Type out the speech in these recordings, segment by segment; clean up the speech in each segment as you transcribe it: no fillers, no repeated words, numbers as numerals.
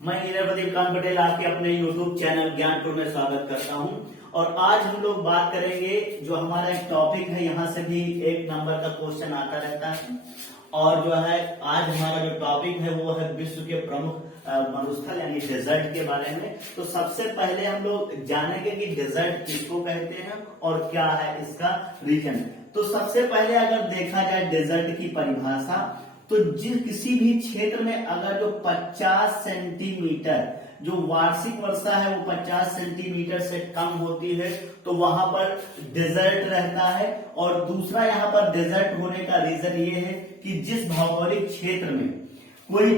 मैं नीरज प्रदीप कांत पटेल आपके अपने YouTube चैनल ज्ञान टूर में स्वागत करता हूं। और आज हम लोग बात करेंगे, जो हमारा एक टॉपिक है, यहाँ से भी एक नंबर का क्वेश्चन आता रहता है। और जो है आज हमारा जो टॉपिक है वो है विश्व के प्रमुख मरुस्थल यानी डेजर्ट के बारे में। तो सबसे पहले हम लोग जानेंगे कि डेजर्ट किसको कहते हैं और क्या है इसका रीजन। तो सबसे पहले अगर देखा जाए डेजर्ट की परिभाषा, तो जिस किसी भी क्षेत्र में अगर जो 50 सेंटीमीटर जो वार्षिक वर्षा है वो 50 सेंटीमीटर से कम होती है तो वहां पर डेजर्ट रहता है। और दूसरा यहाँ पर डेजर्ट होने का रीजन ये है कि जिस भौगोलिक क्षेत्र में कोई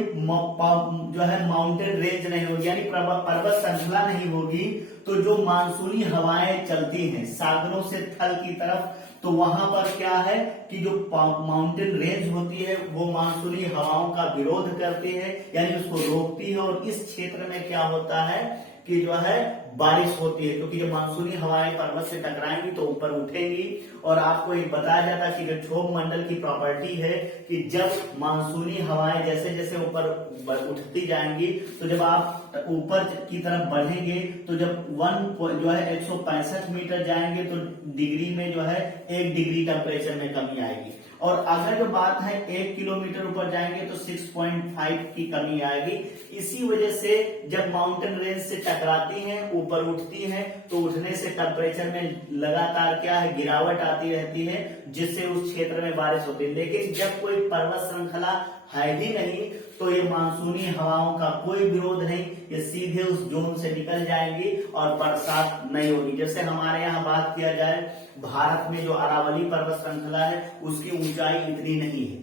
जो है माउंटेन रेंज नहीं होगी यानी पर्वत श्रृंखला नहीं होगी, तो जो मानसूनी हवाएं चलती हैं सागरों से थल की तरफ, तो वहां पर क्या है कि जो माउंटेन रेंज होती है वो मानसूनी हवाओं का विरोध करती है यानी उसको रोकती है। और इस क्षेत्र में क्या होता है कि जो है बारिश होती है, क्योंकि जब मानसूनी हवाएं पर्वत से टकराएंगी तो ऊपर उठेंगी। और आपको एक बताया जाता है कि जो क्षोभ मंडल की प्रॉपर्टी है कि जब मानसूनी हवाएं जैसे जैसे ऊपर उठती जाएंगी, तो जब आप ऊपर की तरफ बढ़ेंगे तो जब जो है 165 मीटर जाएंगे तो डिग्री में जो है 1 डिग्री टेम्परेचर में कमी आएगी। और अगर जो बात है 1 किलोमीटर ऊपर जाएंगे तो 6.5 की कमी आएगी। इसी वजह से जब माउंटेन रेंज से टकराती हैं, ऊपर उठती हैं, तो उठने से टेम्परेचर में लगातार क्या है गिरावट आती रहती है, जिससे उस क्षेत्र में बारिश होती है। लेकिन जब कोई पर्वत श्रृंखला है ही नहीं तो ये मानसूनी हवाओं का कोई विरोध नहीं, ये सीधे उस जोन से निकल जाएंगी और बरसात नहीं होगी। जैसे हमारे यहाँ बात किया जाए, भारत में जो अरावली पर्वत श्रृंखला है उसकी ऊंचाई इतनी नहीं है,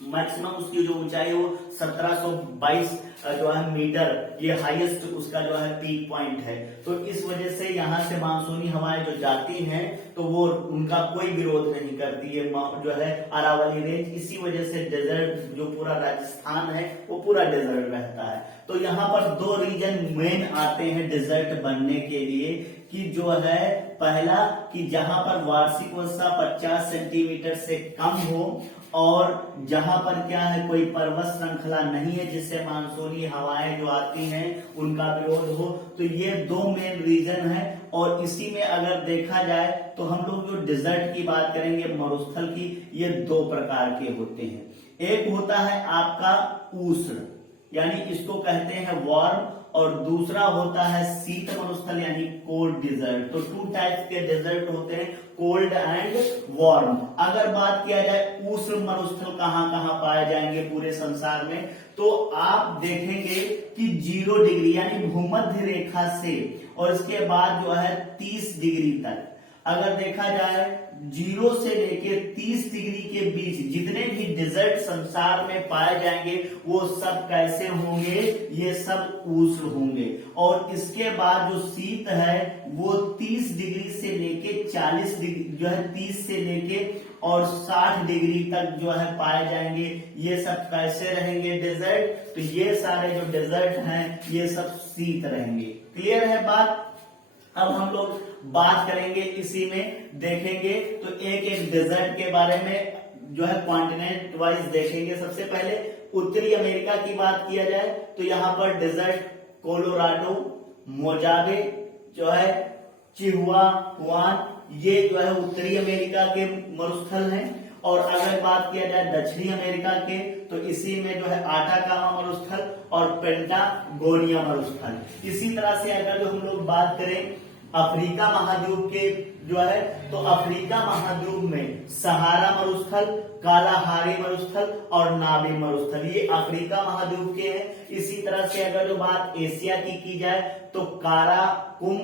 मैक्सिमम उसकी जो ऊंचाई है वो 1722 जो है मीटर, ये हाईएस्ट उसका जो है पीक पॉइंट है। तो इस वजह से यहाँ से मानसूनी हवाएं जो जाती हैं तो वो उनका कोई विरोध नहीं करती है जो है अरावली रेंज। इसी वजह से डेजर्ट जो पूरा राजस्थान है वो पूरा डेजर्ट रहता है। तो यहाँ पर 2 रीजन मेन आते हैं डेजर्ट बनने के लिए, कि जो है पहला कि जहां पर वार्षिक वर्षा 50 सेंटीमीटर से कम हो और जहां पर क्या है कोई पर्वत श्रृंखला नहीं है जिससे मानसूनी हवाएं जो आती हैं उनका विरोध हो। तो ये 2 मेन रीजन है। और इसी में अगर देखा जाए तो हम लोग जो डेजर्ट की बात करेंगे मरुस्थल की, ये 2 प्रकार के होते हैं। एक होता है आपका उष्ण यानी इसको कहते हैं वार्म, और दूसरा होता है शीत मरुस्थल यानी कोल्ड डेजर्ट। तो 2 टाइप्स के डेजर्ट होते हैं, कोल्ड एंड वार्म। अगर बात किया जाए उष्ण मरुस्थल कहाँ कहाँ पाए जाएंगे पूरे संसार में, तो आप देखेंगे कि 0 डिग्री यानी भूमध्य रेखा से और इसके बाद जो है 30 डिग्री तक, अगर देखा जाए 0 से लेके 30 डिग्री के बीच जितने भी डेजर्ट संसार में पाए जाएंगे वो सब कैसे होंगे, ये सब उष्ण होंगे। और इसके बाद जो शीत है वो 30 डिग्री से लेके 40 डिग्री जो है 30 से लेके और 60 डिग्री तक जो है पाए जाएंगे। ये सब कैसे रहेंगे डेजर्ट, तो ये सारे जो डेजर्ट हैं ये सब शीत रहेंगे। क्लियर है बात। अब हम लोग बात करेंगे, इसी में देखेंगे तो एक एक डेजर्ट के बारे में जो है कॉन्टिनेंट वाइज देखेंगे। सबसे पहले उत्तरी अमेरिका की बात किया जाए तो यहाँ पर डेजर्ट कोलोराडो, मोजावे जो है चिहुआहुआन, ये जो है उत्तरी अमेरिका के मरुस्थल हैं। और अगर बात किया जाए दक्षिणी अमेरिका के तो इसी में जो है आटाकामा मरुस्थल और पेंटागोनिया मरुस्थल। इसी तरह से अगर जो हम लोग बात करें अफ्रीका महाद्वीप के जो है, तो अफ्रीका महाद्वीप में सहारा मरुस्थल, कालाहारी मरुस्थल और नाबी मरुस्थल, ये अफ्रीका महाद्वीप के हैं। इसी तरह से अगर जो बात एशिया की जाए तो काराकुम,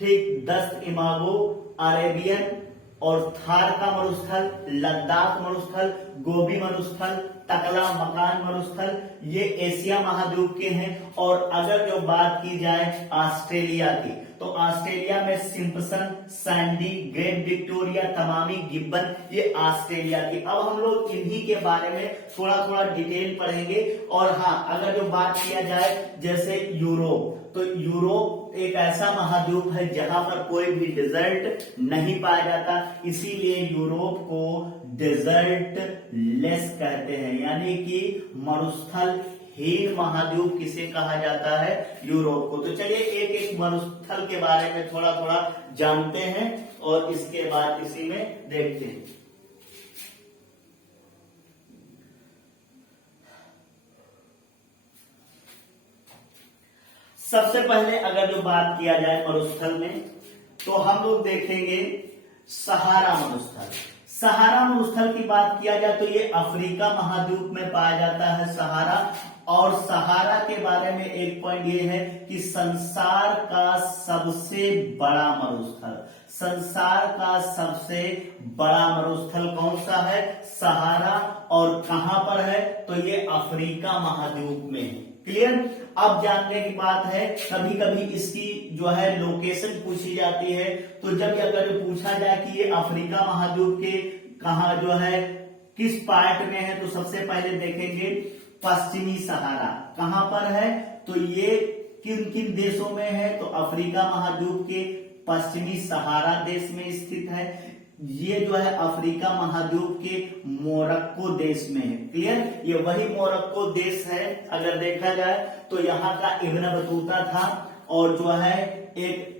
ठीक, दस्त इमागो, अरेबियन और थार का मरुस्थल, लद्दाख मरुस्थल, गोबी मरुस्थल, टकला मकान मरुस्थल, ये एशिया महाद्वीप के हैं। और अगर जो बात की जाए ऑस्ट्रेलिया की, तो ऑस्ट्रेलिया में Simpson, Sandy, Great Victoria, Tanami, Gibson, ये ऑस्ट्रेलिया की। अब हम लोग इन्हीं के बारे में थोड़ा थोड़ा डिटेल पढ़ेंगे। और हाँ, अगर जो बात किया जाए जैसे यूरोप, तो यूरोप एक ऐसा महाद्वीप है जहां पर कोई भी डेजर्ट नहीं पाया जाता, इसीलिए यूरोप को डेजर्ट लेस कहते हैं, यानी कि मरुस्थल हीन महाद्वीप किसे कहा जाता है? यूरोप को। तो चलिए एक एक मरुस्थल के बारे में थोड़ा थोड़ा जानते हैं और इसके बाद इसी में देखते हैं। सबसे पहले अगर जो बात किया जाए मरुस्थल में, तो हम लोग देखेंगे सहारा मरुस्थल। सहारा मरुस्थल की बात किया जाए तो ये अफ्रीका महाद्वीप में पाया जाता है सहारा। और सहारा के बारे में एक पॉइंट ये है कि संसार का सबसे बड़ा मरुस्थल, संसार का सबसे बड़ा मरुस्थल कौन सा है? सहारा। और कहां पर है? तो ये अफ्रीका महाद्वीप में है। क्लियर? अब जानने की बात है, कभी कभी इसकी जो है लोकेशन पूछी जाती है, तो जब अगर पूछा जाए कि ये अफ्रीका महाद्वीप के कहा जो है किस पार्ट में है, तो सबसे पहले देखेंगे पश्चिमी सहारा कहां पर है, तो ये किन किन देशों में है? तो अफ्रीका महाद्वीप के पश्चिमी सहारा देश में स्थित है। ये जो है अफ्रीका महाद्वीप के मोरक्को देश में है। क्लियर? ये वही मोरक्को देश है। अगर देखा जाए तो यहाँ का इब्न बतूता था और जो है एक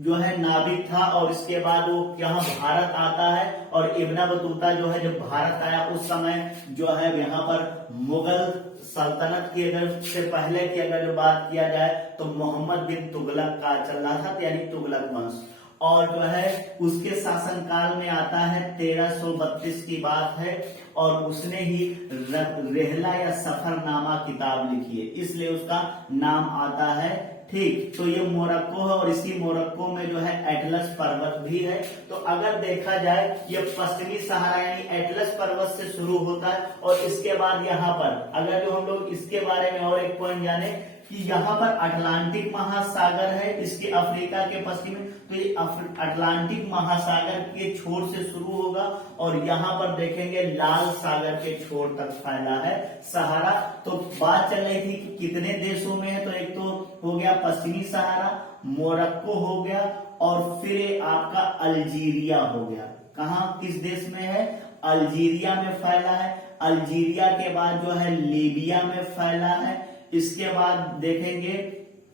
जो है नाविक था, और इसके बाद वो यहाँ भारत आता है। और इब्न बतूता जो है जब भारत आया उस समय जो है यहाँ पर मुगल सल्तनत की अगर से पहले की अगर जो बात किया जाए तो मोहम्मद बिन तुगलक का चल रहा था, यानी तुगलक वंश। और जो है उसके शासनकाल में आता है 1332 की बात है, और उसने ही रहला या सफरनामा किताब लिखी है, इसलिए उसका नाम आता है। ठीक, तो ये मोरक्को है और इसी मोरक्को में जो है एटलस पर्वत भी है। तो अगर देखा जाए ये पश्चिमी सहारा यानी एटलस पर्वत से शुरू होता है, और इसके बाद यहाँ पर अगर जो हम लोग इसके बारे में और एक पॉइंट जाने कि यहाँ पर अटलांटिक महासागर है इसके अफ्रीका के पश्चिम में, तो ये अटलांटिक महासागर के छोर से शुरू होगा और यहाँ पर देखेंगे लाल सागर के छोर तक फैला है सहारा। तो बात चल रही थी कि कितने देशों में है, तो एक तो हो गया पश्चिमी सहारा, मोरक्को हो गया, और फिर आपका अल्जीरिया हो गया। कहाँ किस देश में है? अल्जीरिया में फैला है। अल्जीरिया के बाद जो है लीबिया में फैला है। इसके बाद देखेंगे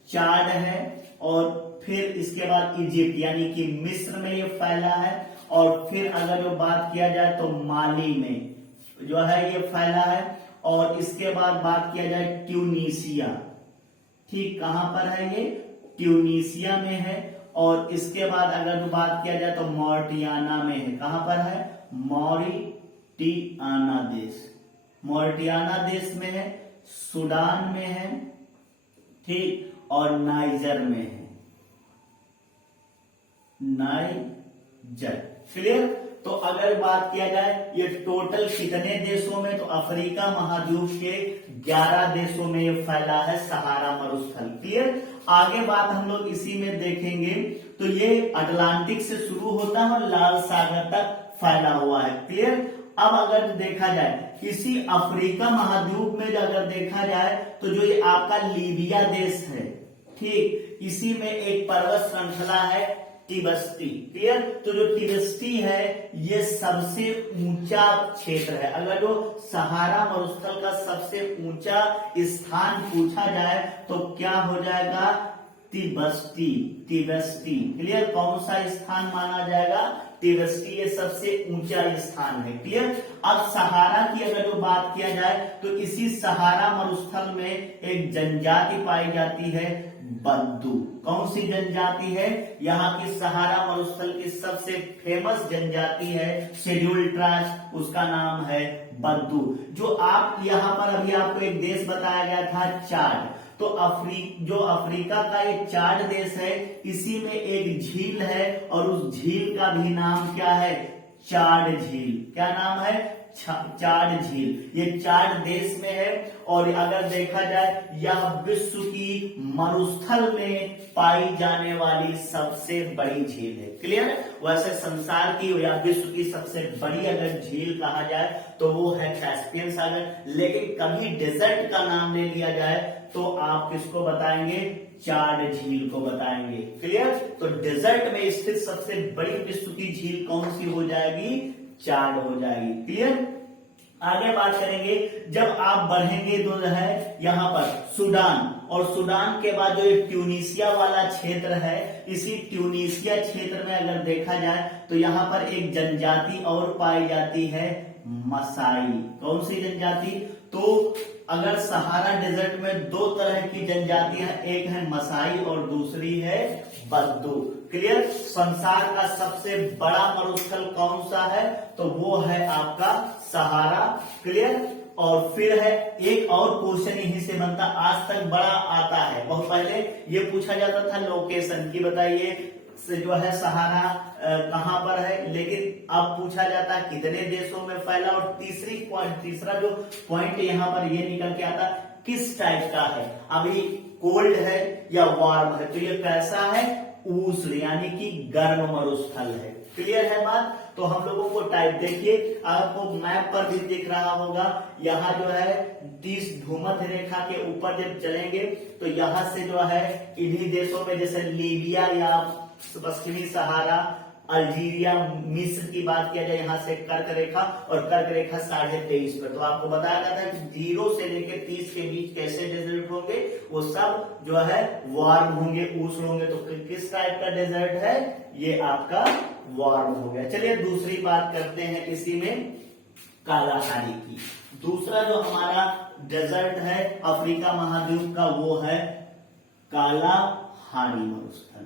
चाड है, और फिर इसके बाद इजिप्ट यानी कि मिस्र में ये फैला है। और फिर अगर जो बात किया जाए तो माली में जो है ये फैला है। और इसके बाद बात किया जाए ट्यूनीसिया, ठीक कहां पर है ये? ट्यूनीसिया में है। और इसके बाद अगर जो बात किया जाए तो मॉरिटानिया में है। कहां पर है? मॉरिटानिया देश, मॉरिटानिया देश में है, सूडान में है, ठीक, और नाइजर में है, नाइजर। क्लियर? तो अगर बात किया जाए ये टोटल कितने देशों में, तो अफ्रीका महाद्वीप के 11 देशों में ये फैला है सहारा मरुस्थल। क्लियर? आगे बात हम लोग इसी में देखेंगे, तो ये अटलांटिक से शुरू होता है और लाल सागर तक फैला हुआ है। क्लियर? अब अगर देखा जाए इसी अफ्रीका महाद्वीप में अगर देखा जाए तो जो ये आपका लीबिया देश है, ठीक, इसी में एक पर्वत श्रृंखला है टिबस्टी। क्लियर? तो जो टिबस्टी है ये सबसे ऊंचा क्षेत्र है। अगर जो सहारा मरुस्थल का सबसे ऊंचा स्थान पूछा जाए तो क्या हो जाएगा? टिबस्टी, टिबस्टी। क्लियर? कौन सा स्थान माना जाएगा? टिबस्टी, ये सबसे ऊंचा स्थान है। क्लियर? अब सहारा की अगर जो बात किया जाए तो इसी सहारा मरुस्थल में एक जनजाति पाई जाती है, बद्दू। कौन सी जनजाति है? यहाँ की सहारा मरुस्थल की सबसे फेमस जनजाति है, शेड्यूल्ड ट्राइब, उसका नाम है बद्दू। जो आप यहाँ पर अभी आपको एक देश बताया गया था चाड, तो जो अफ्रीका का ये चाड देश है, इसी में एक झील है और उस झील का भी नाम क्या है? चाड झील। क्या नाम है? चाड झील। ये चाड देश में है। और अगर देखा जाए यह विश्व की मरुस्थल में पाई जाने वाली सबसे बड़ी झील है। क्लियर? वैसे संसार की या विश्व की सबसे बड़ी अगर झील कहा जाए तो वो है कैस्पियन सागर, लेकिन कभी डेजर्ट का नाम ले लिया जाए तो आप किसको बताएंगे? चाड झील को बताएंगे। क्लियर? तो डेजर्ट में स्थित सबसे बड़ी विश्व की झील कौन सी हो जाएगी? चाड हो जाएगी। क्लियर? आगे बात करेंगे, जब आप बढ़ेंगे तो है यहाँ पर सूडान, और सूडान के बाद जो ये ट्यूनीशिया वाला क्षेत्र है, इसी ट्यूनीशिया क्षेत्र में अगर देखा जाए तो यहाँ पर एक जनजाति और पाई जाती है, मसाई। कौन सी जनजाति? तो अगर सहारा डेजर्ट में दो तरह की जनजातियां, एक है मसाई और दूसरी है बद्दू। क्लियर? संसार का सबसे बड़ा मरुस्थल कौन सा है? तो वो है आपका सहारा। क्लियर? और फिर है एक और क्वेश्चन यहीं से बनता, आज तक बड़ा आता है, बहुत पहले ये पूछा जाता था लोकेशन की, बताइए से जो है सहारा कहां पर है, लेकिन अब पूछा जाता है कितने देशों में फैला, और तीसरा जो पॉइंट यहाँ पर ये निकल के आता किस टाइप का है, अभी कोल्ड है या वार्म है। तो ये कैसा है? उष्ण यानी कि गर्म मरुस्थल है। क्लियर है बात? तो हम लोगों को टाइप देखिए, आपको मैप पर भी दिख रहा होगा, यहाँ जो है 30 भूमध्य रेखा के ऊपर जब चलेंगे तो यहाँ से जो है इन्हीं देशों में, जैसे लीबिया या पश्चिमी सहारा, अल्जीरिया, मिस्र की बात किया जाए, यहाँ से कर्क रेखा, और कर्क रेखा 23.5 पर। तो आपको बताया गया था कि 0 से लेकर 30 के बीच कैसे डेजर्ट होंगे, वो सब जो है वार्म होंगे, उष्ण होंगे। तो किस टाइप का डेजर्ट है? ये आपका वार्म हो गया। चलिए दूसरी बात करते हैं इसी में, कालाहारी की। दूसरा जो हमारा डेजर्ट है अफ्रीका महाद्वीप का, वो है कालाहारी मरुस्थल।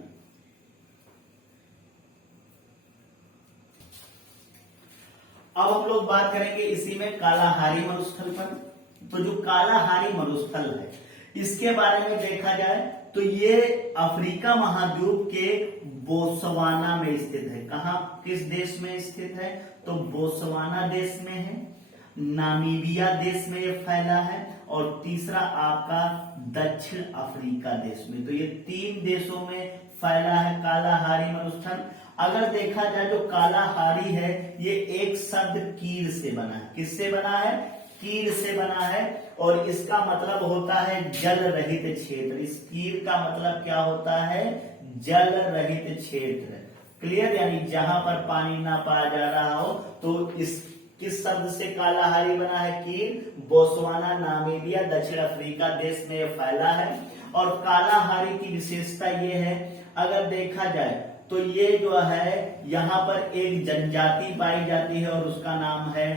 अब हम लोग बात करेंगे इसी में कालाहारी मरुस्थल पर। तो जो कालाहारी मरुस्थल है, इसके बारे में देखा जाए तो ये अफ्रीका महाद्वीप के बोत्सवाना में स्थित है। कहां, किस देश में स्थित है? तो बोत्सवाना देश में है, नामीबिया देश में ये फैला है, और तीसरा आपका दक्षिण अफ्रीका देश में। तो ये 3 देशों में फैला है कालाहारी मरुस्थल। अगर देखा जाए तो कालाहारी है, ये एक शब्द कीर से बना है। किससे बना है? कीर से बना है, और इसका मतलब होता है जल रहित क्षेत्र। इस कीर का मतलब क्या होता है? जल रहित क्षेत्र। क्लियर? यानी जहां पर पानी ना पाया जा रहा हो। तो इस किस शब्द से कालाहारी बना है? कीर। बोत्सवाना, नामीबिया, दक्षिण अफ्रीका देश में फैला है। और कालाहारी की विशेषता ये है, अगर देखा जाए तो ये जो है यहाँ पर एक जनजाति पाई जाती है, और उसका नाम है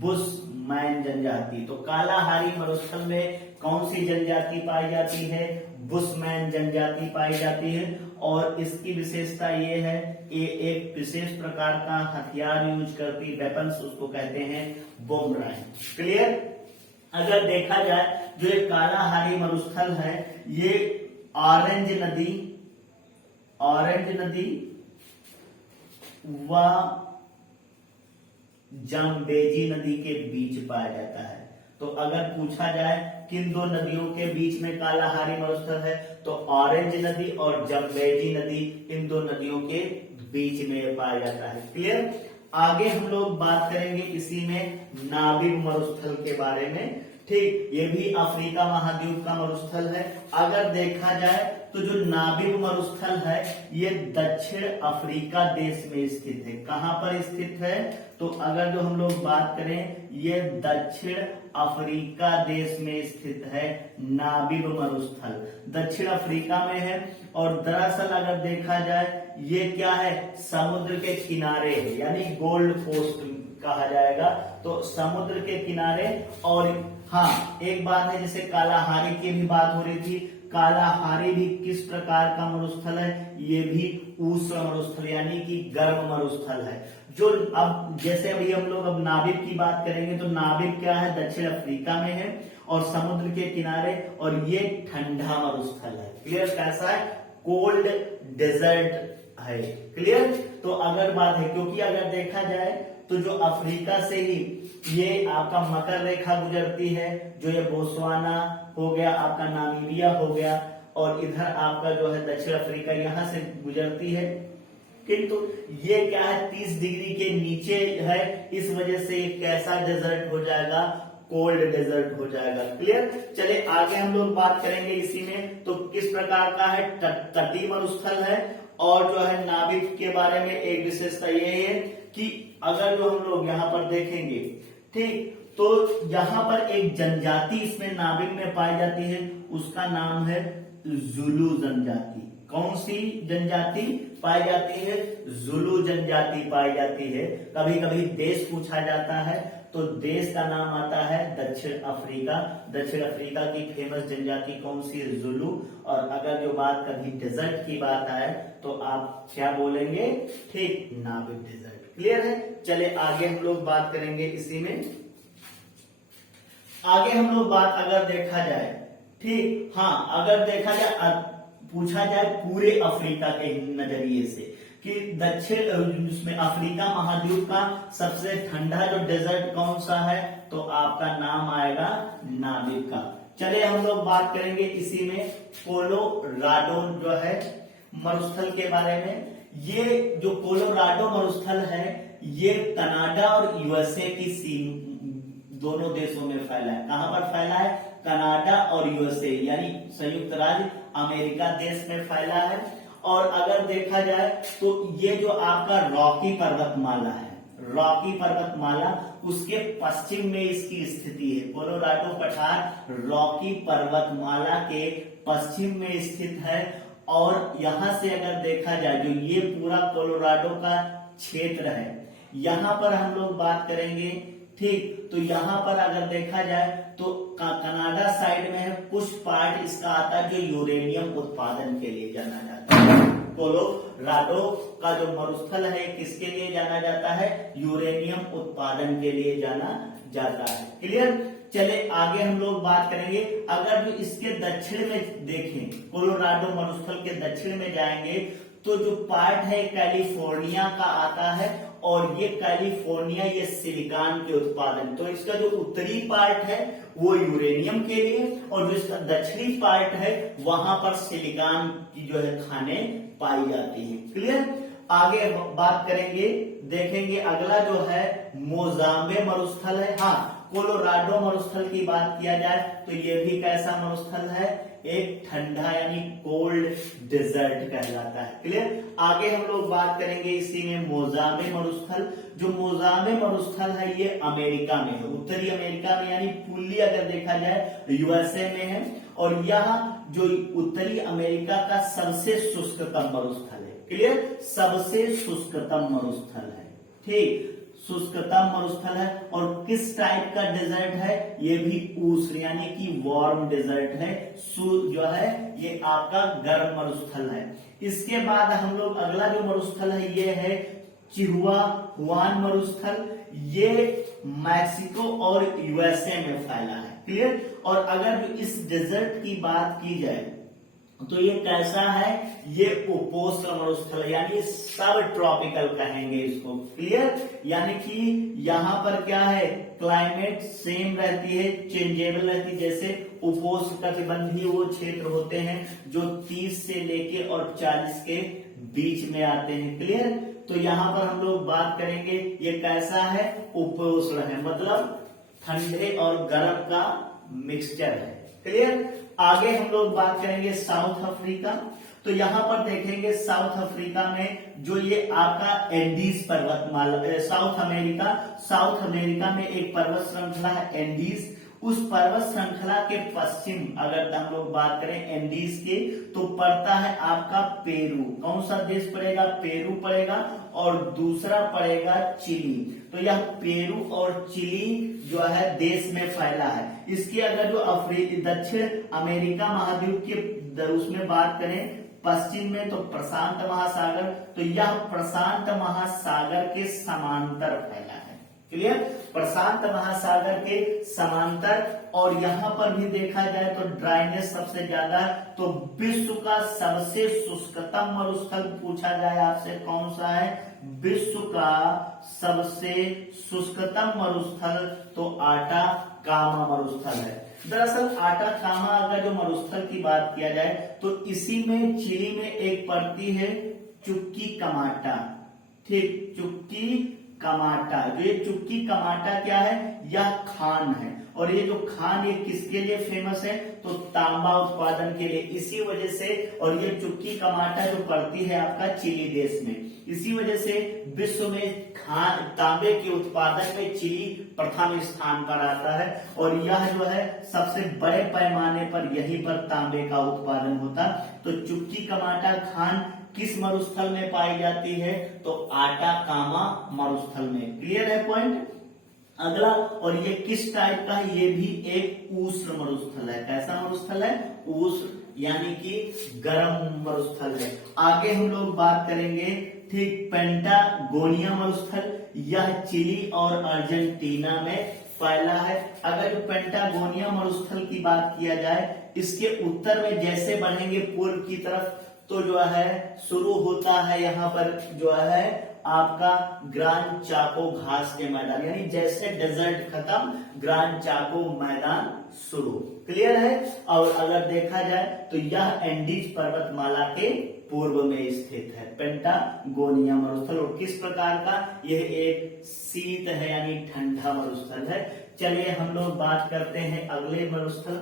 बुशमैन जनजाति। तो कालाहारी मरुस्थल में कौन सी जनजाति पाई जाती है? बुशमैन जनजाति पाई जाती है। और इसकी विशेषता ये है, ये एक विशेष प्रकार का हथियार यूज करती, वेपन्स, उसको कहते हैं बूमरैंग। क्लियर? अगर देखा जाए जो ये कालाहारी मरुस्थल है, ये ऑरेंज नदी व जम्बेजी नदी के बीच पाया जाता है। तो अगर पूछा जाए किन दो नदियों के बीच में कालाहारी मरुस्थल है, तो ऑरेंज नदी और जम्बेजी नदी, इन दो नदियों के बीच में पाया जाता है। क्लियर? आगे हम लोग बात करेंगे इसी में नामिब मरुस्थल के बारे में। ठीक, ये भी अफ्रीका महाद्वीप का मरुस्थल है। अगर देखा जाए तो जो नामिब मरुस्थल है, ये दक्षिण अफ्रीका देश में स्थित है। कहां पर स्थित है? तो अगर जो हम लोग बात करें, ये दक्षिण अफ्रीका देश में स्थित है। नामिब मरुस्थल दक्षिण अफ्रीका में है, और दरअसल अगर देखा जाए ये क्या है? समुद्र के किनारे है, यानी गोल्ड कोस्ट कहा जाएगा। तो समुद्र के किनारे। और हाँ, एक बात है, जैसे कालाहारी की भी बात हो रही थी, कालाहारी भी किस प्रकार का मरुस्थल है? ये भी उष्ण मरुस्थल यानी कि गर्म मरुस्थल है। जो अब जैसे अभी हम लोग अब नामिब की बात करेंगे, तो नामिब क्या है? दक्षिण अफ्रीका में है और समुद्र के किनारे, और ये ठंडा मरुस्थल है। क्लियर? कैसा है? कोल्ड डेजर्ट है। क्लियर? तो अगर बात है, क्योंकि अगर देखा जाए तो जो अफ्रीका से ही ये आपका मकर रेखा गुजरती है, जो ये बोत्सवाना हो गया, आपका नामीबिया हो गया, और इधर आपका जो है दक्षिण अफ्रीका यहां से गुजरती है। किंतु ये क्या है? 30 डिग्री के नीचे है, इस वजह से ये कैसा डेजर्ट हो जाएगा? कोल्ड डेजर्ट हो जाएगा। क्लियर? चलिए आगे हम लोग बात करेंगे इसी में। तो किस प्रकार का है? तटीय मरुस्थल है। और जो है नामिब के बारे में एक विशेषता ये है कि अगर जो हम लोग यहाँ पर देखेंगे, ठीक, तो यहाँ पर एक जनजाति इसमें नामिब में पाई जाती है, उसका नाम है जुलू जनजाति। कौन सी जनजाति पाई जाती है? जुलू जनजाति पाई जाती है। कभी कभी देश पूछा जाता है तो देश का नाम आता है दक्षिण अफ्रीका। दक्षिण अफ्रीका की फेमस जनजाति कौन सी है? जुलू। और अगर जो बात कभी डेजर्ट की बात आए तो आप क्या बोलेंगे? ठीक, नामिब डेजर्ट। क्लियर है? चले आगे हम लोग बात करेंगे इसी में। आगे हम लोग बात अगर देखा जाए, ठीक, हाँ, अगर देखा जाए पूछा जाए पूरे अफ्रीका के नजरिए से कि दक्षिण उसमें अफ्रीका महाद्वीप का सबसे ठंडा जो डेजर्ट कौन सा है, तो आपका नाम आएगा नामिब का। चले हम लोग बात करेंगे इसी में कोलोराडो जो है मरुस्थल के बारे में। ये जो कोलोराडो मरुस्थल है ये कनाडा और यूएसए की दोनों देशों में फैला है। कहां पर फैला है? कनाडा और यूएसए यानी संयुक्त राज्य अमेरिका देश में फैला है। और अगर देखा जाए तो ये जो आपका रॉकी पर्वतमाला है, रॉकी पर्वतमाला, उसके पश्चिम में इसकी स्थिति है। कोलोराडो पठार रॉकी पर्वतमाला के पश्चिम में स्थित है। और यहां से अगर देखा जाए जो ये पूरा कोलोराडो का क्षेत्र है, यहां पर हम लोग बात करेंगे, ठीक, तो यहां पर अगर देखा जाए तो कनाडा साइड में है, कुछ पार्ट इसका आता है जो यूरेनियम उत्पादन के लिए जाना जाता है। कोलोराडो का जो मरुस्थल है किसके लिए जाना जाता है? यूरेनियम उत्पादन के लिए जाना जाता है। क्लियर? चले आगे हम लोग बात करेंगे। अगर जो इसके दक्षिण में देखें, कोलोराडो मरुस्थल के दक्षिण में जाएंगे तो जो पार्ट है कैलिफोर्निया का आता है। और ये कैलिफोर्निया ये सिलिकॉन के उत्पादन, तो इसका जो उत्तरी पार्ट है वो यूरेनियम के लिए, और जो इसका दक्षिणी पार्ट है वहां पर सिलिकॉन की जो है खाने पाई जाती है। क्लियर? आगे बात करेंगे, देखेंगे अगला जो है मोजाम्बे मरुस्थल है। हाँ, कोलोराडो मरुस्थल की बात किया जाए तो ये भी कैसा मरुस्थल है? एक ठंडा यानी कोल्ड डेजर्ट कहलाता है। क्लियर? आगे हम लोग बात करेंगे इसी में मोजाम्बे मरुस्थल। जो मोजाम्बे मरुस्थल है ये अमेरिका में है, उत्तरी अमेरिका में, यानी पूर्वी अगर देखा जाए यूएसए में है। और यह जो उत्तरी अमेरिका का सबसे शुष्कतम मरुस्थल है। क्लियर? सबसे शुष्कतम मरुस्थल है। ठीक, शुष्कतम मरुस्थल है। और किस टाइप का डेजर्ट है? ये भी उष्ण यानी कि वार्म डेजर्ट है। जो है ये आपका गर्म मरुस्थल है। इसके बाद हम लोग अगला जो मरुस्थल है ये है चिहुआहुआन मरुस्थल। ये मैक्सिको और यूएसए में फैला है। क्लियर? और अगर इस डेजर्ट की बात की जाए तो ये कैसा है? ये उपोष्ण मरुस्थल यानी सब ट्रॉपिकल कहेंगे इसको। क्लियर? यानी कि यहाँ पर क्या है? क्लाइमेट सेम रहती है, चेंजेबल रहती है। जैसे उपोष्ण कटिबंधीय वो क्षेत्र होते हैं जो 30 से लेके और 40 के बीच में आते हैं। क्लियर? तो यहाँ पर हम लोग बात करेंगे ये कैसा है? उपोष्ण है, मतलब ठंडे और गर्म का मिक्सचर है। क्लियर? आगे हम लोग बात करेंगे साउथ अफ्रीका। तो यहाँ पर देखेंगे साउथ अफ्रीका में जो ये आपका एंडीज पर्वतमाला, साउथ अमेरिका में एक पर्वत श्रृंखला है एंडीज। उस पर्वत श्रृंखला के पश्चिम अगर हम लोग बात करें एंडीज के, तो पड़ता है आपका पेरू। कौन सा देश पड़ेगा? पेरू पड़ेगा। और दूसरा पड़ेगा चिली। तो यह पेरू और चिली जो है देश में फैला है। इसकी अगर जो दक्षिण अमेरिका महाद्वीप के उसमें बात करें पश्चिम में, तो प्रशांत महासागर, तो यह प्रशांत महासागर के समांतर फैला है। क्लियर? प्रशांत महासागर के समांतर। और यहाँ पर भी देखा जाए तो ड्राइनेस सबसे ज्यादा, तो विश्व का सबसे शुष्कतम मरुस्थल पूछा जाए आपसे कौन सा है? विश्व का सबसे शुष्कतम मरुस्थल तो आटाकामा मरुस्थल है। दरअसल आटाकामा अगर जो मरुस्थल की बात किया जाए तो इसी में चिली में एक पड़ती है चुक्की कमाटा। ठीक, चुक्की कमाटा। जो ये चुक्की कमाटा क्या है? यह खान है। और ये जो खान ये किसके लिए फेमस है, तो तांबा उत्पादन के लिए। इसी वजह से, और ये चुटकी कमाटा जो पड़ती है आपका चिली देश में, इसी वजह से विश्व में खान तांबे के उत्पादन में चिली प्रथम स्थान पर आता है। और यह जो है सबसे बड़े पैमाने पर यहीं पर तांबे का उत्पादन होता। तो चुटकी कमाटा खान किस मरुस्थल में पाई जाती है, तो आटाकामा मरुस्थल में। क्लियर है पॉइंट। अगला, और ये किस टाइप का है, ये भी एक उष्ण मरुस्थल है। कैसा मरुस्थल है, उष्ण, यानी कि गर्म मरुस्थल है। आगे हम लोग बात करेंगे, ठीक, पेंटागोनिया मरुस्थल, यह चिली और अर्जेंटीना में फैला है। अगर जो पेंटागोनिया मरुस्थल की बात किया जाए, इसके उत्तर में जैसे बढ़ेंगे पूर्व की तरफ, तो जो है शुरू होता है यहाँ पर जो है आपका ग्रान चाको घास के मैदान, यानी जैसे डेजर्ट खत्म ग्रान चाको मैदान शुरू। क्लियर है। और अगर देखा जाए तो यह एंडीज पर्वतमाला के पूर्व में स्थित है, पेंटागोनिया मरुस्थल। और किस प्रकार का, यह एक शीत है यानी ठंडा मरुस्थल है। चलिए हम लोग बात करते हैं अगले मरुस्थल।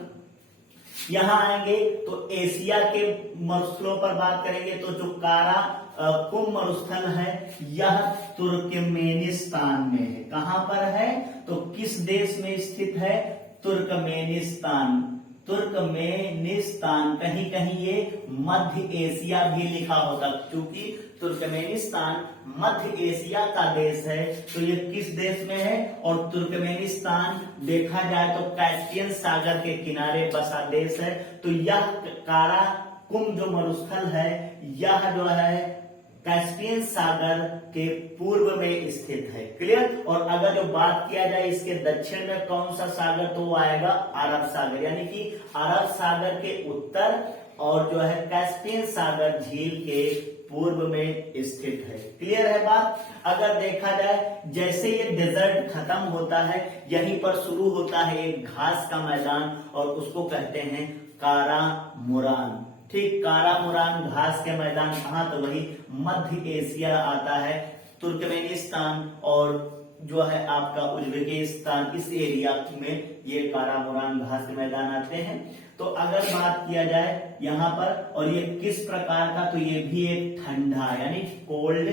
यहां आएंगे तो एशिया के मरुस्थलों पर बात करेंगे, तो जो कारा कुम मरुस्थल है, यह तुर्कमेनिस्तान में है। कहां पर है, तो किस देश में स्थित है, तुर्कमेनिस्तान। तुर्कमेनिस्तान, कहीं कहीं ये मध्य एशिया भी लिखा होता, क्योंकि तुर्कमेनिस्तान मध्य एशिया का देश है। तो ये किस देश में है, और तुर्कमेनिस्तान देखा जाए तो कैस्पियन सागर के किनारे बसा देश है। तो यह कारा कुम जो मरुस्थल है, यह जो है कैस्पियन सागर के पूर्व में स्थित है। क्लियर। और अगर जो बात किया जाए इसके दक्षिण में कौन सा सागर, तो वो आएगा अरब सागर, यानी कि अरब सागर के उत्तर और जो है कैस्पियन सागर झील के पूर्व में स्थित है। क्लियर है बात। अगर देखा जाए जैसे ये डेजर्ट खत्म होता है, यहीं पर शुरू होता है एक घास का मैदान, और उसको कहते हैं कारामुरान। ठीक, कारामुरान घास के मैदान कहाँ, तो वही मध्य एशिया आता है, तुर्कमेनिस्तान और जो है आपका उज्बेकिस्तान, इस एरिया में ये कारामुरान घास के मैदान आते हैं। तो अगर बात किया जाए यहाँ पर, और ये किस प्रकार का, तो ये भी एक ठंडा यानी कोल्ड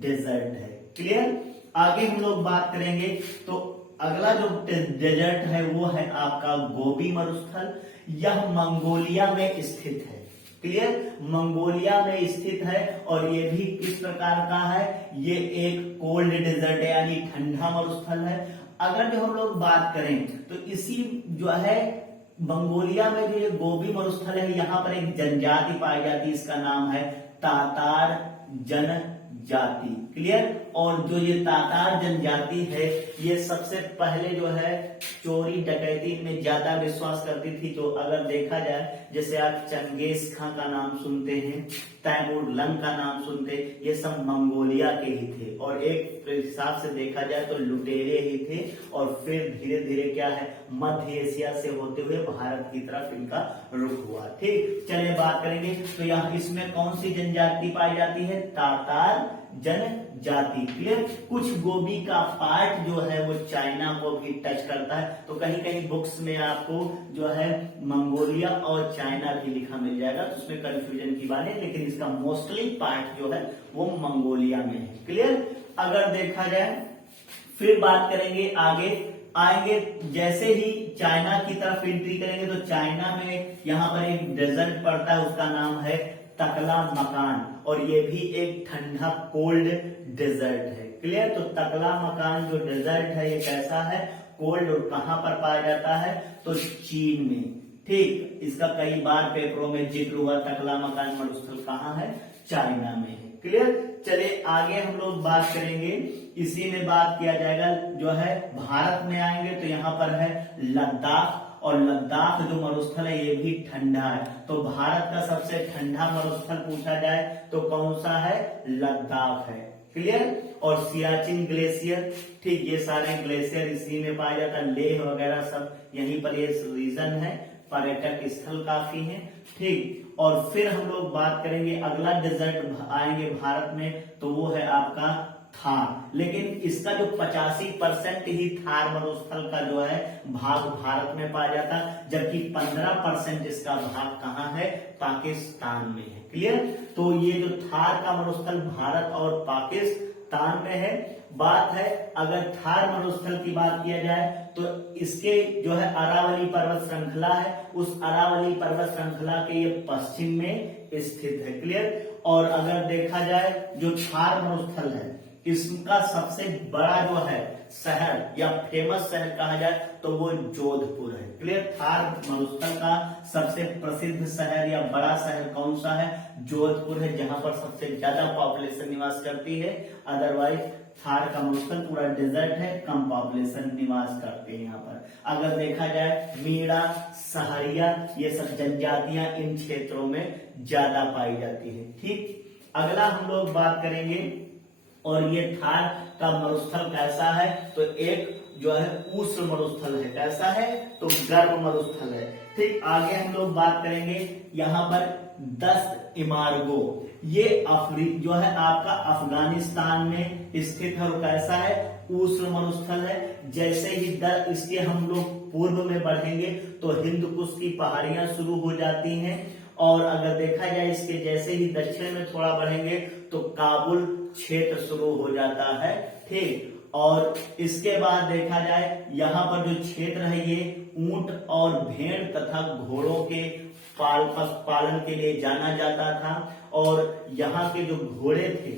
डेजर्ट है। क्लियर। आगे हम लोग बात करेंगे, तो अगला जो डेजर्ट है वो है आपका गोबी मरुस्थल। यह मंगोलिया में स्थित है। क्लियर, मंगोलिया में स्थित है, और ये भी किस प्रकार का है, ये एक कोल्ड डेजर्ट है यानी ठंडा मरुस्थल है। अगर जो हम लोग बात करें तो इसी जो है मंगोलिया में जो ये गोबी मरुस्थल है, यहाँ पर एक जनजाति पाई जाती है, इसका नाम है तातार जनजाति। क्लियर। और जो ये तातार जनजाति है, ये सबसे पहले जो है चोरी डकैती में ज्यादा विश्वास करती थी। तो अगर देखा जाए, जैसे आप चंगेज खां का नाम सुनते हैं, तैमूर लंग का नाम सुनते, ये सब मंगोलिया के ही थे। और एक हिसाब से देखा जाए तो लुटेरे ही थे, और फिर धीरे धीरे क्या है, मध्य एशिया से होते हुए भारत की तरफ इनका रुख हुआ। ठीक, चलिए बात करेंगे। तो यहाँ इसमें कौन सी जनजाति पाई जाती है, तातार जनजाति। क्लियर। कुछ गोबी का पार्ट जो है वो चाइना को भी टच करता है, तो कहीं कहीं बुक्स में आपको जो है मंगोलिया और चाइना भी लिखा मिल जाएगा, तो उसमें कंफ्यूजन की बात है, लेकिन इसका मोस्टली पार्ट जो है वो मंगोलिया में है। क्लियर। अगर देखा जाए, फिर बात करेंगे, आगे आएंगे, जैसे ही चाइना की तरफ एंट्री करेंगे तो चाइना में यहाँ पर एक डेजर्ट पड़ता है, उसका नाम है तकला मकान, और ये भी एक ठंडा कोल्ड डेजर्ट है। क्लियर। तो तकला मकान जो डेजर्ट है, ये कैसा है, कोल्ड, और कहां पर पाया जाता है, तो चीन में। ठीक, इसका कई बार पेपरों में जिक्र हुआ, तकला मकान मरुस्थल कहाँ है, चाइना में है। क्लियर। चलिए आगे हम लोग बात करेंगे, इसी में बात किया जाएगा, जो है भारत में आएंगे तो यहाँ पर है लद्दाख, और लद्दाख जो मरुस्थल है ये भी ठंडा है। तो भारत का सबसे ठंडा मरुस्थल पूछा जाए तो कौन सा है, लद्दाख है। क्लियर। और सियाचिन ग्लेशियर, ठीक, ये सारे ग्लेशियर इसी में पाया जाता है, लेह वगैरह सब यहीं पर ये रीजन है, पर्यटक स्थल काफी है। ठीक। और फिर हम लोग बात करेंगे, अगला डेजर्ट आएंगे भारत में, तो वो है आपका थार, लेकिन इसका जो 85% ही थार मरुस्थल का जो है भाग भारत में पाया जाता, जबकि 15% इसका भाग कहाँ है, पाकिस्तान में है। क्लियर। तो ये जो थार का मरुस्थल भारत और पाकिस्तान में है। बात है अगर थार मरुस्थल की बात किया जाए तो इसके जो है अरावली पर्वत श्रृंखला है, उस अरावली पर्वत श्रृंखला के ये पश्चिम में स्थित है। क्लियर। और अगर देखा जाए जो थार मरुस्थल है इसका सबसे बड़ा जो है शहर या फेमस शहर कहा जाए तो वो जोधपुर है। क्लियर। थार मरुस्थल का सबसे प्रसिद्ध शहर या बड़ा शहर कौन सा है, जोधपुर है, जहां पर सबसे ज्यादा पॉपुलेशन निवास करती है। अदरवाइज थार का मरुस्थल पूरा डेजर्ट है, कम पॉपुलेशन निवास करते हैं यहाँ पर। अगर देखा जाए मीणा, सहरिया, ये सब जनजातियां इन क्षेत्रों में ज्यादा पाई जाती है। ठीक। अगला हम लोग बात करेंगे और ये थार का मरुस्थल कैसा है, तो एक जो है उष्ण मरुस्थल है। कैसा है, तो गर्म मरुस्थल है। ठीक। आगे हम लोग बात करेंगे यहाँ पर दस्त इमारगो, ये जो है आपका अफगानिस्तान में स्थित है और कैसा है, उष्ण मरुस्थल है। जैसे ही इसके हम लोग पूर्व में बढ़ेंगे तो हिंद कुश की पहाड़ियां शुरू हो जाती हैं, और अगर देखा जाए इसके जैसे ही दक्षिण में थोड़ा बढ़ेंगे तो काबुल क्षेत्र शुरू हो जाता है। ठीक। और इसके बाद देखा जाए यहाँ पर जो क्षेत्र है ये ऊंट और भेड़ तथा घोड़ों के पालन के लिए जाना जाता था, और यहाँ के जो घोड़े थे,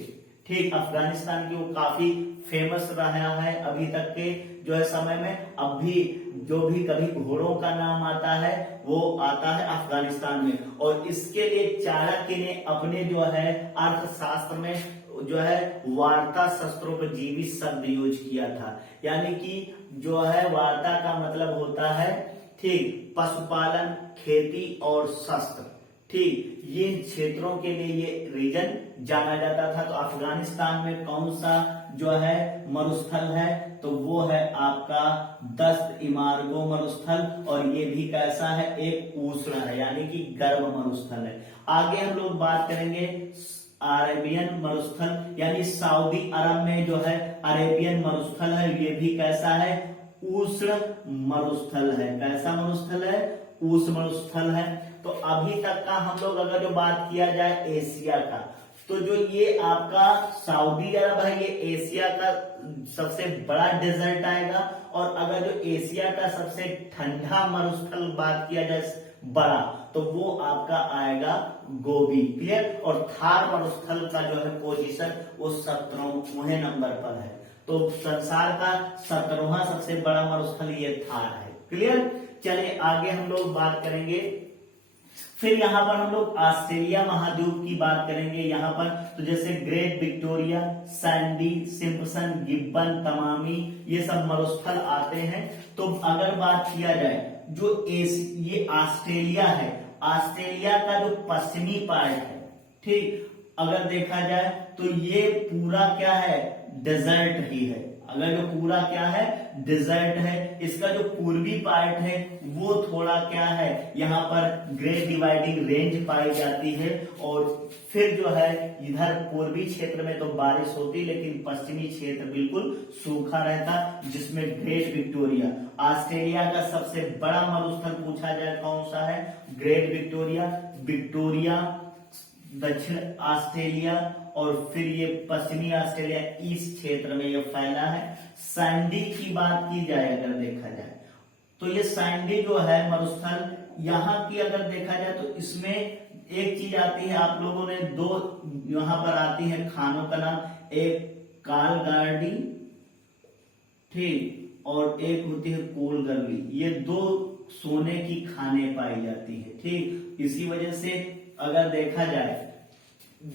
ठीक, अफगानिस्तान की वो काफी फेमस रहा है अभी तक के जो है समय में। अब भी जो भी कभी घोड़ों का नाम आता है वो आता है अफगानिस्तान में, और इसके लिए चाणक्य ने अपने जो है अर्थशास्त्र में जो है वार्ता शस्त्रोपजीवी शब्द यूज किया था। यानी कि जो है वार्ता का मतलब होता है, ठीक, पशुपालन, खेती और शस्त्र। ठीक। ये क्षेत्रों के लिए ये रीजन जाना जाता था। तो अफगानिस्तान में कौन सा जो है मरुस्थल है, तो वो है आपका दस्त इमारगो मरुस्थल, और ये भी कैसा है, एक उष्ण है यानी कि गर्म मरुस्थल है। आगे हम लोग बात करेंगे अरेबियन मरुस्थल, यानी सऊदी अरब में जो है अरेबियन मरुस्थल है, ये भी कैसा है, उष्ण मरुस्थल है। कैसा मरुस्थल है, उष्ण मरुस्थल है। तो अभी तक का हम लोग अगर जो बात किया जाए एशिया का, तो जो ये आपका सऊदी अरब है ये एशिया का सबसे बड़ा डेजर्ट आएगा, और अगर जो एशिया का सबसे ठंडा मरुस्थल बात किया जाए बड़ा, तो वो आपका आएगा गोबी। क्लियर। और थार मरुस्थल का जो है पोजीशन वो 17वें नंबर पर है। तो संसार का 17वां सबसे बड़ा मरुस्थल ये थार है। क्लियर। चलिए आगे हम लोग बात करेंगे, फिर यहाँ पर हम लोग ऑस्ट्रेलिया महाद्वीप की बात करेंगे। यहाँ पर तो जैसे Great Victoria, Sandy, Simpson, Gibson, Tanami, ये सब मरुस्थल आते हैं। तो अगर बात किया जाए जो ये ऑस्ट्रेलिया है, ऑस्ट्रेलिया का जो पश्चिमी पार्ट है, ठीक, अगर देखा जाए तो ये पूरा क्या है, डेजर्ट ही है। अगर जो पूरा क्या है, डेजर्ट है। इसका जो पूर्वी पार्ट है वो थोड़ा क्या है, यहाँ पर ग्रेट डिवाइडिंग रेंज पाई जाती है, और फिर जो है इधर पूर्वी क्षेत्र में तो बारिश होती, लेकिन पश्चिमी क्षेत्र बिल्कुल सूखा रहता, जिसमें ग्रेट विक्टोरिया, ऑस्ट्रेलिया का सबसे बड़ा मरुस्थल पूछा जाए कौन सा है, ग्रेट विक्टोरिया, विक्टोरिया, दक्षिण ऑस्ट्रेलिया, और फिर ये पश्चिमी ऑस्ट्रेलिया, इस क्षेत्र में ये फैला है। सैंडी की बात की जाए अगर देखा जाए तो ये सैंडी जो है मरुस्थल, यहाँ की अगर देखा जाए तो इसमें एक चीज आती है, आप लोगों ने दो यहाँ पर आती है खानों का नाम, एक कालगार्डी, ठीक, और एक होती है कोलगर्ली। ये दो सोने की खाने पाई जाती है। ठीक। इसी वजह से अगर देखा जाए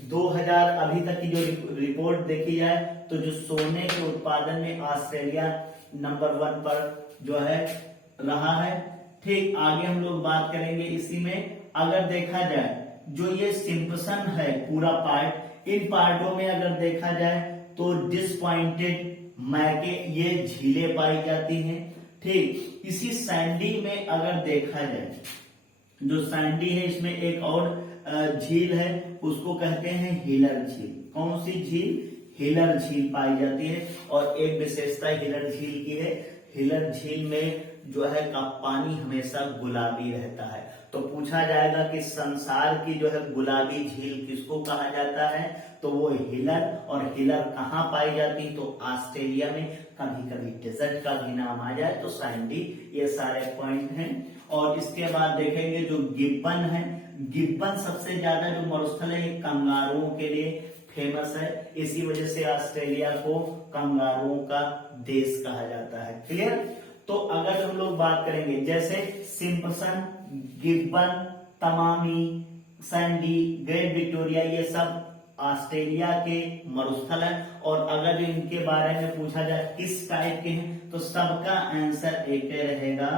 2000 अभी तक की जो रिपोर्ट देखी जाए तो जो सोने के उत्पादन में ऑस्ट्रेलिया नंबर 1 पर जो है रहा है। ठीक। आगे हम लोग बात करेंगे इसी में, अगर देखा जाए जो ये सिम्पसन है पूरा पार्ट, इन पार्टों में अगर देखा जाए तो डिसपॉइंटेड मैके ये झीलें पाई जाती हैं। ठीक। इसी सैंडी में अगर देखा जाए, जो सैंडी है इसमें एक और झील है, उसको कहते हैं हिलर झील। कौन सी झील, हिलर झील पाई जाती है। और एक विशेषता हिलर झील की है, हिलर झील में जो है का पानी हमेशा गुलाबी रहता है। तो पूछा जाएगा कि संसार की जो है गुलाबी झील किसको कहा जाता है, तो वो हिलर। और हिलर कहाँ पाई जाती है, तो ऑस्ट्रेलिया में। कभी कभी डेजर्ट का भी नाम आ जाए तो साइन डी। ये सारे पॉइंट हैं। और इसके बाद देखेंगे जो गिब्बन है, गिब्बन सबसे ज्यादा जो मरुस्थल है ये कंगारुओं के लिए फेमस है। इसी वजह से ऑस्ट्रेलिया को कंगारुओं का देश कहा जाता है। क्लियर। तो अगर हम लोग बात करेंगे जैसे Simpson, Gibson, Tanami, Sandy, Great Victoria, ये सब ऑस्ट्रेलिया के मरुस्थल है। और अगर जो इनके बारे में पूछा जाए किस टाइप के हैं, तो सबका आंसर एक रहेगा,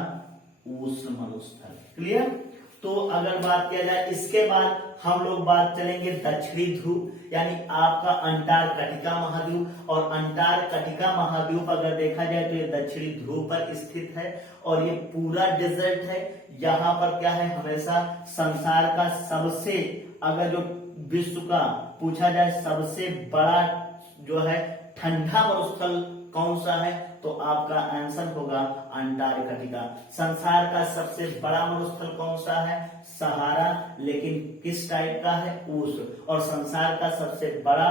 उष्ण मरुस्थल। क्लियर। तो अगर बात किया जाए इसके बाद हम लोग बात चलेंगे दक्षिणी ध्रुव, यानी आपका अंटार्कटिका महाद्वीप। और अंटार्कटिका महाद्वीप अगर देखा जाए तो ये दक्षिणी ध्रुव पर स्थित है और ये पूरा डेजर्ट है। यहाँ पर क्या है, हमेशा संसार का सबसे, अगर जो विश्व का पूछा जाए सबसे बड़ा जो है ठंडा मरुस्थल कौन सा है, तो आपका आंसर होगा अंटार्कटिका। संसार का सबसे बड़ा मरुस्थल कौन सा है, सहारा, लेकिन किस टाइप का है, उष्ण। और संसार का सबसे बड़ा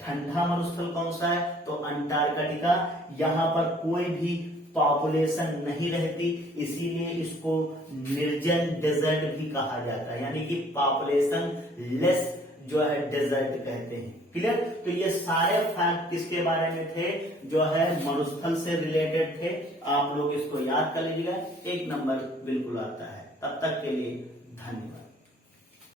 ठंडा मरुस्थल कौन सा है, तो अंटार्कटिका। यहाँ पर कोई भी पॉपुलेशन नहीं रहती, इसीलिए इसको निर्जन डेजर्ट भी कहा जाता है, यानी कि पॉपुलेशन लेस जो है डेजर्ट कहते हैं। क्लियर। तो ये सारे फैक्ट किसके बारे में थे, जो है मरुस्थल से रिलेटेड थे। आप लोग इसको याद कर लीजिएगा, 1 नंबर बिल्कुल आता है। तब तक के लिए धन्यवाद।